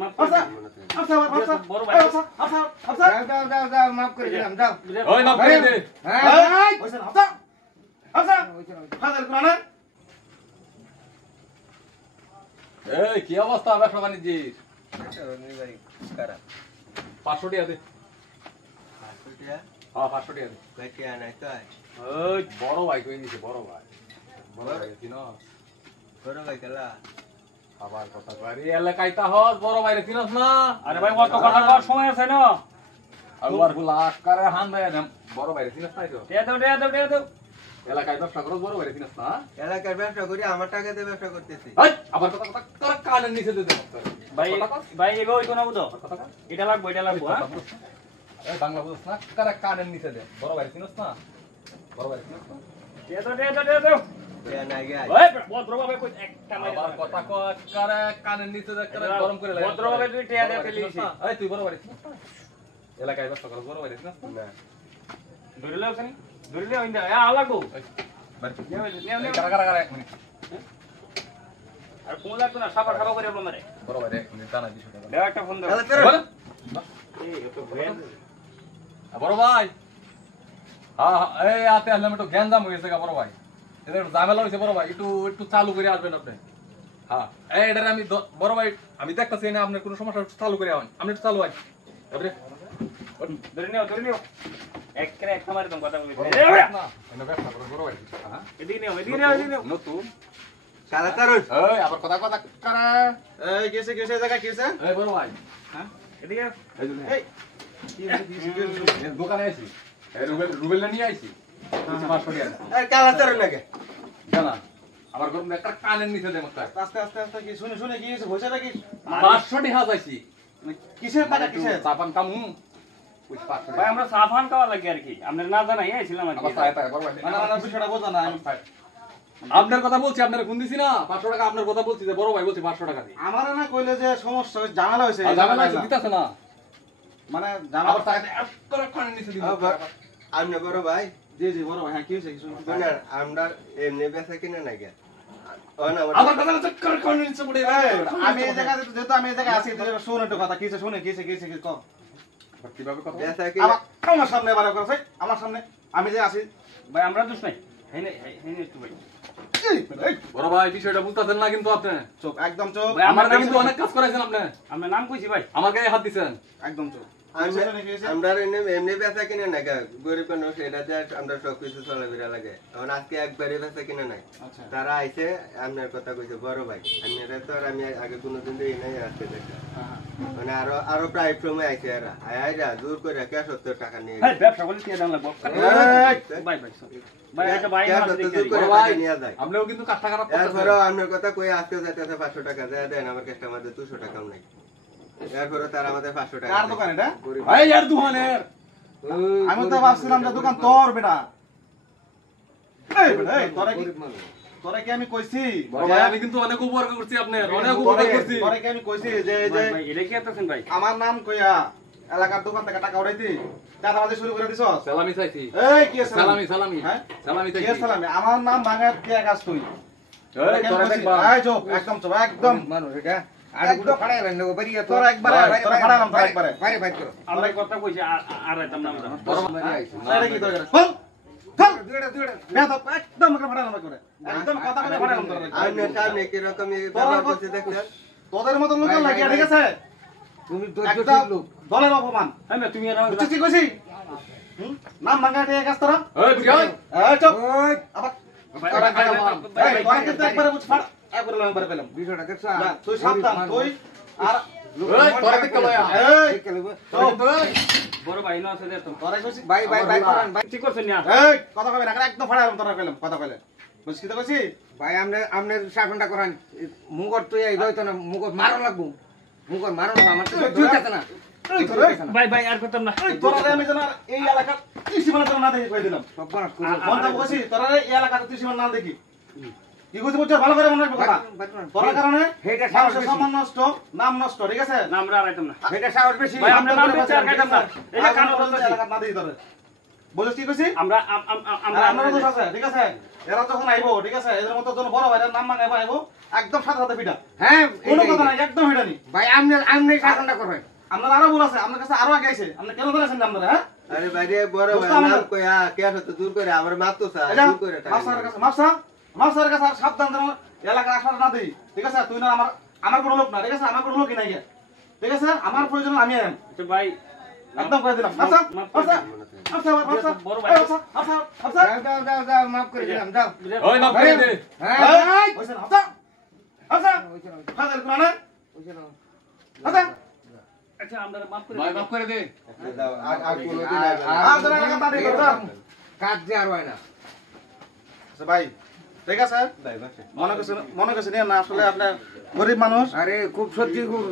মাফ করে দিলাম যাও ওই মাফ করে দে হ্যাঁ ওইসব হাফসা হাফসা ফাদার কোন না এই কি অবস্থা ব্যবসা বাণিজ্যের? 500 টাকা দে। 500 টাকা? হ্যাঁ 500 টাকা দে। কয়টা নাই তো ওই বড় ভাই কই দিছে বড় ভাই। বড় ভাই চিনো? বড় ভাই কেলা আবার কথা কই এলাকায় তা হস বড় ভাই রে চিনোস না? আরে ভাই কত কথা কর সময় আছে না? আবার গুলা করে হান ভাই না বড় ভাই রে চিনোস না তো? দে দাও এলাকায় ব্যবসা করস বড় ভাই রে চিনোস না? এলাকার ব্যবসা করি আমার টাকা দিয়ে ব্যবসা করতেছি এই আবার কথা কথা তোর কানের নিচে দে দে ভাই এগো ওই কোন বুঝো এটা লাগবে হ্যাঁ এই বাংলা বুঝছ না কারে কানের নিচে দে বড় ভাই রে চিনোস না? বড় ভাই রে চিনোস না? দে নাই গায় ওই ভদ্রভাবে কই একটা মাইরা আবার কথা কয় কারে কানের নিচে দে করে গরম করে লাগে ভদ্রভাবে তুই টিয়া দে পেলিছি এই তুই বড় ভাই রে চিনোস না? এলাকায় ব্যবসা করস বড় ভাই রে চিনোস না? না ধরিলে ওখানে ধরিলে ওইন্দা লাগবো কারা এক মিনিট আর ফোন লাগতো না সাবা করে মারে বড় ভাই এক মিনিট জানা বিষয়টা দেও একটা ফোন দাও এই তো ভেন বড় ভাই হ্যাঁ এই আতে আসলাম একটু গ্যাঞ্জাম হয়ে গেছে বড় ভাই এদের ঝামেলা হয়েছে বড় ভাই একটু একটু চালু করে আসবেন আপনি হ্যাঁ এই এটারে আমি বড় ভাই আমি দেখতেছি না আপনার কোনো সমস্যা চালু করে আন আপনি একটু চালু হয় তারপরে ধরে নিও একটা মারে তুমি কথা বলি না এনে ব্যবসা করো বড় ভাই হ্যাঁ এদিকে নিও নতুন সারা তারুন এই আবার কথা কথা করে এই কেসে জায়গা কেসে এই বড় ভাই হ্যাঁ এদিকে এই যে এই এই দোকানে আইছি এই রুবেল নিয়ে আইছি 500 টাকা এই কালা তারুন নাকি জানা আমার গরম একটা কানের নিচে দে মত আস্তে কি শুনে কি হইছে হইছে নাকি 500 টাকা যাইছি কিসের টাকা কিসের চাপান কামু ওই 500 ভাই টাকা আমরা সাফান খাওয়া লাগে আর কি আমরা না জানাই আইছিলাম আর কি আবার টাকা টাকা বড় ভাই না বিষয়টা বোঝা না আপনার কথা বলছি আপনার ফোন দিছি না 500 টাকা আপনার কথা বলছি যে বড় ভাই বলছি 500 টাকা দিই আমার না কইলে যে সমস্যা ঝামেলা হইছে ঝামেলা আছে দিতাছ না মানে আবার ঝামেলা টাকা এক করে কানের নিচে দিবি আমনে বড় ভাই জি বড় ভাই হ্যাঁ কি হইছে কিছু না আমরা এমনি বেচা কিনা নাই গে আবার কথা চেক করে কানের নিচে পড়ে আমি এই জায়গা যেহেতু আমি এই জায়গায় আছি তাহলে শুন একটু কথা কিছে শুনে কিছে কম কিভাবে কথা বেচা কি আমার সামনে বারে করছে আমার সামনে আমি যে আছি ভাই আমরা দোষ নাই হেনে একটু ভাই বড় ভাই বিষয়টা বুঝতাছেন না কিন্তু আপনি চোখ একদম চোখ ভাই, আমার কিন্তু অনেক কাজ করাইছেন আপনি আমরা নাম কইছি ভাই আমার গায়ে হাত দিছেন একদম চোখ আমরা এমনি বেচা কিনে নাই গরিব মানুষ এটা যে আমরা সব কিছু চলাফেরা লাগে তখন আজকে একবারে বেচা কিনে নাই তারা আইছে আপনার কথা কইছে বড় ভাই আপনারা তো আর আমি আগে কোনোদিন দেখি নাই আজকে দেখলাম মানে আরো প্রায় সময় আইছে এরা আইরা জোর করে 70 টাকা নিয়ে ভাই ব্যবসা করলে কি দাম লাগবে ভাই ভাই এটা ভাই না নিয়ে যায় আপনিও কিন্তু কাজটা খারাপ করতেছেন এরপরেও আপনার কথা কই আজকে যাইতেছে 500 টাকা দেয়া দেন আমার কাস্টমারদের 200 টাকাও নাই এরপরে তারা আমাদের 500 টাকা কার দোকান এটা ভাই यार দোকানের আমি তো ভাবছিলাম যে দোকান তোর বেটা এই বেটা এই তোরা কি আমি কইছি ভাই আমি কিন্তু অনেক উপকার করছি আপনার অনেক উপকার করছি তোরা কি আমি কইছি যে ভাই এটা কি আছেন ভাই আমার নাম কইয়া এলাকার দোকান থেকে টাকা উড়াইতি টাকা আমাদের শুরু করে দিছস সালামি চাইছি এই কি সালামি হ্যাঁ সালামি কি চাইছি সালামি আমার নাম ভাঙাত কে কাজ তুই এই তোরা দেখবা এই চুপ একদম চুপ একদম মানুষ এটা আড়গুলো ফাড়াইলেন না বাড়ি তোর একবারে তোর ফাড়ালাম তোর একবারে বাইরে বাইরে করো আমরা কথা কইছি আর আইতাম না আমরা বড় ভাই আইছি এটা কি তোর বল একদম ফাড়ালাম করে একদম কথা বলে ফাড়ালাম তোর আপনার সামনে কি রকম ব্যবহার করতে দেখছেন তোদের মত লোক লাগিয়া ঠিক আছে তুমি একদম দলের অপমান হ্যাঁ তুমি আর বুঝছিস কি কইছি নাম ভাঙা ঠিক আছে তোরা এই বুঝাই এই চুপ ওই আবার ভাই এই তোরা কিন্তু একবারে বুঝ ফাড় একবারে পেলাম 200 টাকা তুই সাবধান তুই আর এই তোরা দেখতে লয়া এই চুপ বড় ভাই না আছে তো তোরা কইছি ভাই ভাই ভাই করেন ভাই ঠিক করছেন না এই কথা কইবে না একদম ফাড়ালাম তোরা পেলাম কথা কইলে বুঝছিস কি তো কইছি ভাই আমনে শাসনটা করেন মুগর তুই এই দইতো না মুগর মারন লাগবো মুগর মারন আমার তো দুইটাতে না ভাই আর করতাম না তোরা আমি জানা এই এলাকা ত্রিসীমানা তোরা না দেখি কই দিলাম সব বড় বন্ধ কইছি তোরা এই এলাকাতে ত্রিসীমানা না দেখি কি কইছি বুঝছ ভালো করে মনে রাখবে কথা তোরা কারণে হেটা মানুষের সম্মান নষ্ট নাম নষ্ট ঠিক আছে না আমরা আর আইতাম না হেটা সাহস বেশি ভাই আমরা নাম দিতে আর খাইতাম না এটা কানো বলতেছি এলাকা না দেখি তোরা বুঝছিস কি কইছি আমরা আমরা দোষ আছে ঠিক আছে এরা যখন আইবো ঠিক আছে এদের মতো যখন বড় ভাইরা নাম মাঙ্গাইবো আইবো একদম সাথে সাথে পিটা হ্যাঁ কোনো কথা নাই একদম এটা নি ভাই আপনি শাসনটা করবেন আপনার আরো ভুল আছে আপনার কাছে আরো আগে আইছে আপনি কেন ধরেছেন আপনারা হ্যাঁ আরে বাইরে বড় ভাই নাম কইয়া কে তো দূর করে আমার মারতো স্যার দূর করে মাফসার কাছে আর সাবধান যেন এলাকার আশা না দেই ঠিক আছে তুই না আমার কোনো লোক না ঠিক আছে আমার কোনো লোকই নাই ঠিক আছে আমার প্রয়োজন আমি আইম আচ্ছা ভাই একদম করে দিলাম বড় ভাই দাও মাফ করে দিলাম দাও ওই মাফ করে দে হ্যাঁ আচ্ছা আমরা মাফ করে ভাই মাফ করে দে দাও আর কোনোদিন কাজ যে আর হয় না ভাই ঠিক আছে মনে করছে নিয়ে না আসলে আপনার গরিব মানুষ আরে খুব সত্যি খুব